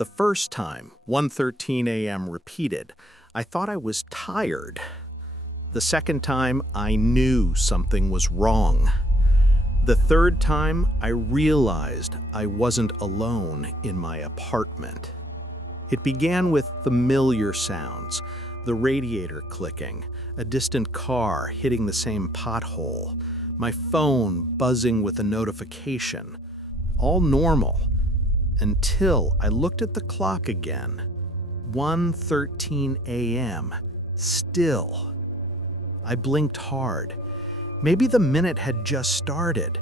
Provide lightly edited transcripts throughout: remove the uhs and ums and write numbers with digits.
The first time, 1:13 a.m. repeated, I thought I was tired. The second time, I knew something was wrong. The third time, I realized I wasn't alone in my apartment. It began with familiar sounds, the radiator clicking, a distant car hitting the same pothole, my phone buzzing with a notification. All normal, until I looked at the clock again. 1:13 a.m. Still. I blinked hard. Maybe the minute had just started.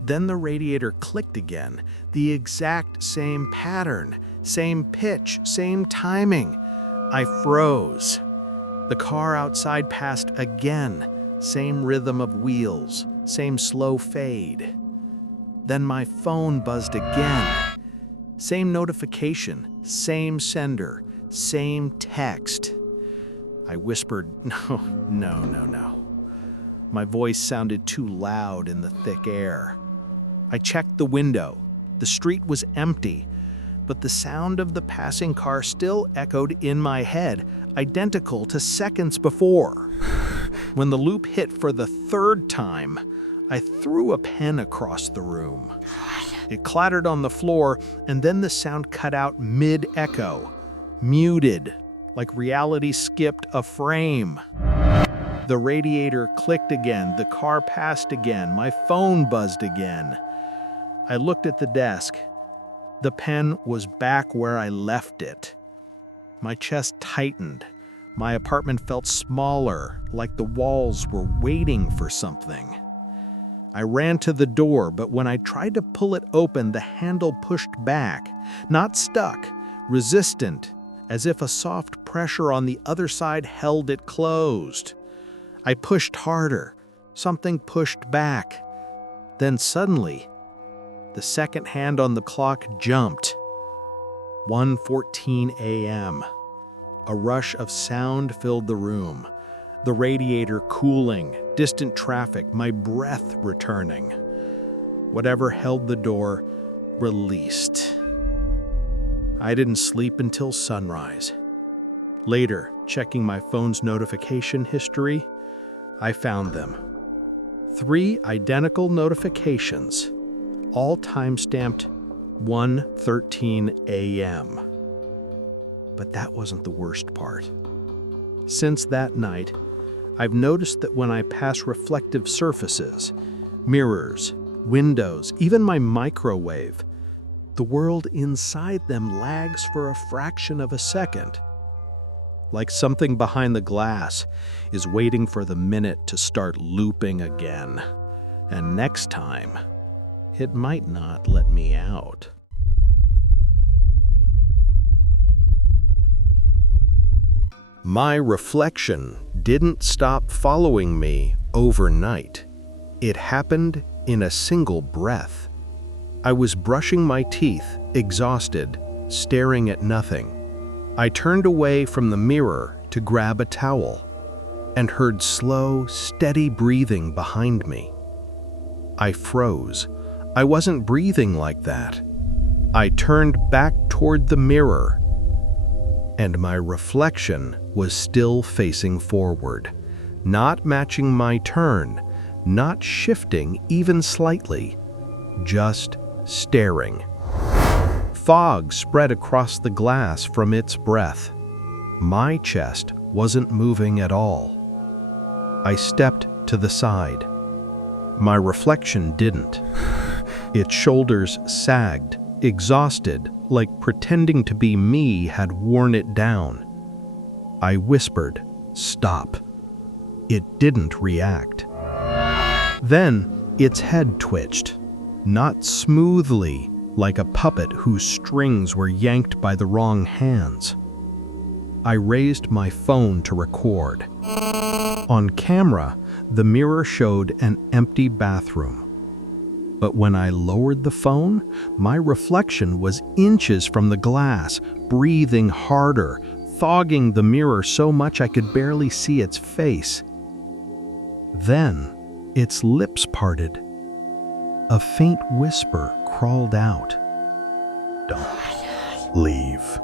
Then the radiator clicked again, the exact same pattern, same pitch, same timing. I froze. The car outside passed again, same rhythm of wheels, same slow fade. Then my phone buzzed again. Same notification, same sender, same text. I whispered, no. My voice sounded too loud in the thick air. I checked the window. The street was empty, but the sound of the passing car still echoed in my head, identical to seconds before. When the loop hit for the third time, I threw a pen across the room. It clattered on the floor, and then the sound cut out mid-echo, muted, like reality skipped a frame. The radiator clicked again, the car passed again, my phone buzzed again. I looked at the desk. The pen was back where I left it. My chest tightened. My apartment felt smaller, like the walls were waiting for something. I ran to the door, but when I tried to pull it open, the handle pushed back, not stuck, resistant, as if a soft pressure on the other side held it closed. I pushed harder. Something pushed back. Then suddenly, the second hand on the clock jumped. 1:14 a.m. A rush of sound filled the room. The radiator cooling, distant traffic, my breath returning. Whatever held the door released. I didn't sleep until sunrise. Later, checking my phone's notification history, I found them. 3 identical notifications, all time-stamped 1:13 a.m. But that wasn't the worst part. Since that night, I've noticed that when I pass reflective surfaces, mirrors, windows, even my microwave, the world inside them lags for a fraction of a second. Like something behind the glass is waiting for the minute to start looping again. And next time, it might not let me out. My reflection didn't stop following me overnight. It happened in a single breath. I was brushing my teeth, exhausted, staring at nothing. I turned away from the mirror to grab a towel and heard slow, steady breathing behind me. I froze. I wasn't breathing like that. I turned back toward the mirror, and my reflection was still facing forward, not matching my turn, not shifting even slightly, just staring. Fog spread across the glass from its breath. My chest wasn't moving at all. I stepped to the side. My reflection didn't. Its shoulders sagged, exhausted, like pretending to be me had worn it down. I whispered, "Stop." It didn't react. Then its head twitched, not smoothly, like a puppet whose strings were yanked by the wrong hands. I raised my phone to record. On camera, the mirror showed an empty bathroom. But when I lowered the phone, my reflection was inches from the glass, breathing harder, fogging the mirror so much I could barely see its face. Then, its lips parted. A faint whisper crawled out. "Don't Leave.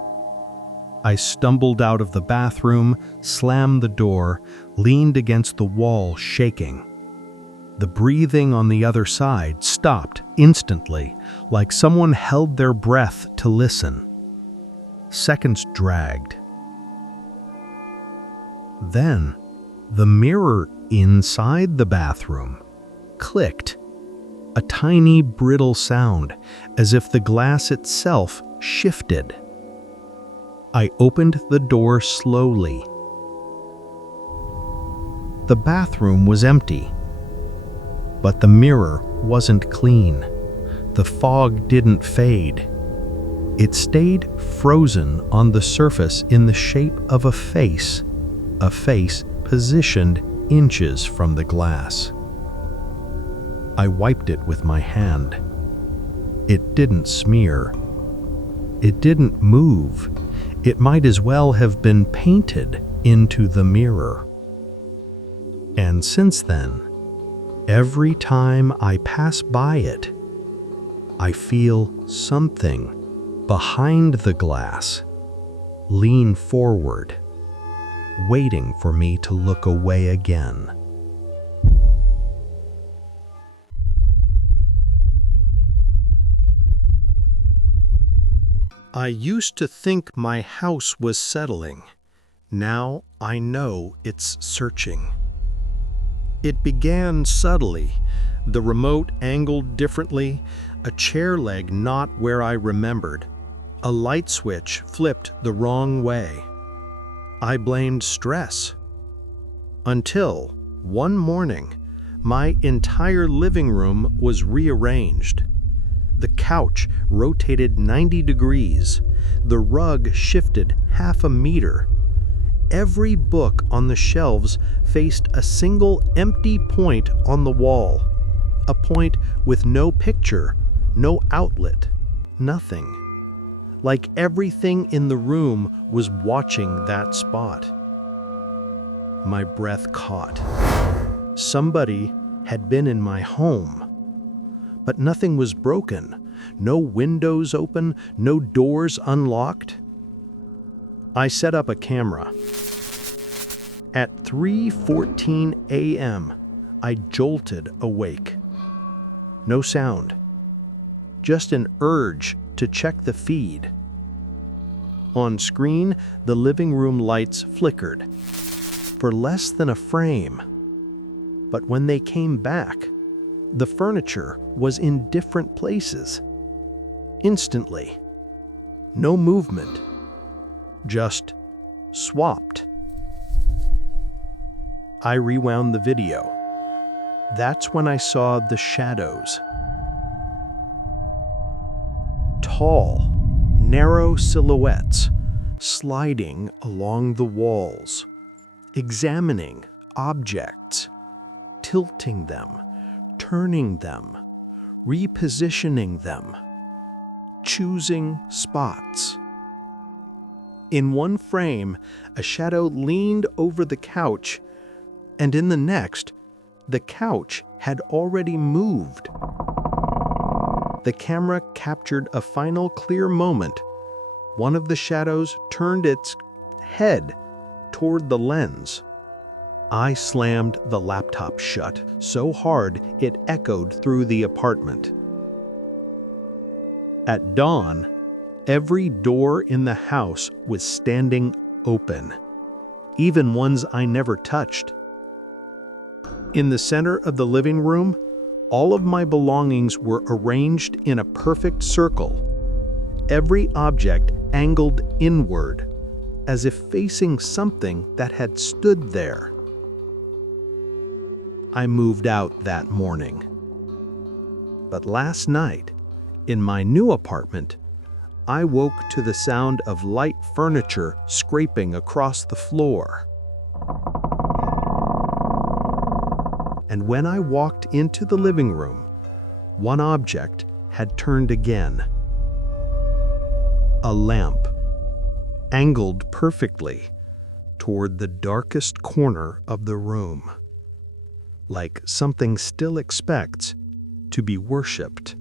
I stumbled out of the bathroom, slammed the door, leaned against the wall, shaking. The breathing on the other side stopped instantly, like someone held their breath to listen. Seconds dragged. Then, the mirror inside the bathroom clicked. A tiny, brittle sound, as if the glass itself shifted. I opened the door slowly. The bathroom was empty. But the mirror wasn't clean. The fog didn't fade. It stayed frozen on the surface in the shape of a face positioned inches from the glass. I wiped it with my hand. It didn't smear. It didn't move. It might as well have been painted into the mirror. And since then, every time I pass by it, I feel something behind the glass lean forward, waiting for me to look away again. I used to think my house was settling. Now I know it's searching. It began subtly, the remote angled differently, a chair leg not where I remembered, a light switch flipped the wrong way. I blamed stress. Until, one morning, my entire living room was rearranged. The couch rotated 90 degrees, the rug shifted half a meter. Every book on the shelves faced a single empty point on the wall, a point with no picture, no outlet, nothing. Like everything in the room was watching that spot. My breath caught. Somebody had been in my home. But nothing was broken, no windows open, no doors unlocked. I set up a camera. At 3:14 a.m., I jolted awake. No sound, just an urge to check the feed. On screen, the living room lights flickered for less than a frame. But when they came back, the furniture was in different places. Instantly. No movement. Just swapped. I rewound the video. That's when I saw the shadows. Tall, narrow silhouettes sliding along the walls, examining objects, tilting them, turning them, repositioning them, choosing spots. In one frame, a shadow leaned over the couch, and in the next, the couch had already moved. The camera captured a final clear moment. One of the shadows turned its head toward the lens. I slammed the laptop shut so hard it echoed through the apartment. At dawn, every door in the house was standing open, even ones I never touched. In the center of the living room, all of my belongings were arranged in a perfect circle, every object angled inward, as if facing something that had stood there. I moved out that morning. But last night, in my new apartment, I woke to the sound of light furniture scraping across the floor. And when I walked into the living room, one object had turned again. A lamp, angled perfectly toward the darkest corner of the room, like something still expects to be worshipped.